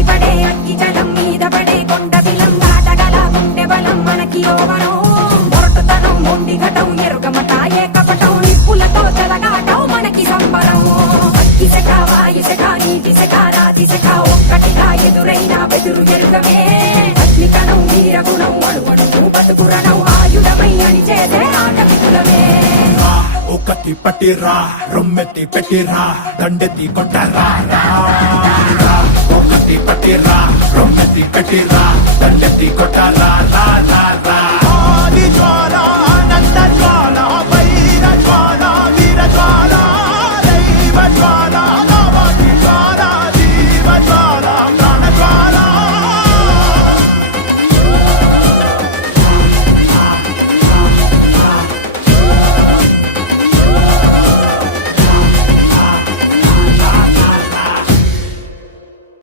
ఎగిసిపడే అగ్గి జలం మీద పడే కొండ బిలం దాటగల గుండె బలం మనకి యోవనం మొరటుతనం మొండి ఘటం ఎరుగమట ఏ కపటం నిప్పులతో తెలగాటం మనకి సంబరం అగ్గిసెక వాయుసెక నీటిసెక రాతిసెక ఒక్కటిగా ఎదురైన బెదురు ఎరుగమే అగ్నికణం వీరగుణం అణువణువు బతుకురణం ఆయుధమై అని చేసే ఆట విపులమే ఒకటి పట్టిరా రొమ్మెత్తి పెట్టిరా దండెత్తి కొట్టరా ఒకటి పట్టిరా రొమ్మెత్తి పెట్టిరా దండెత్తి కొట్టరా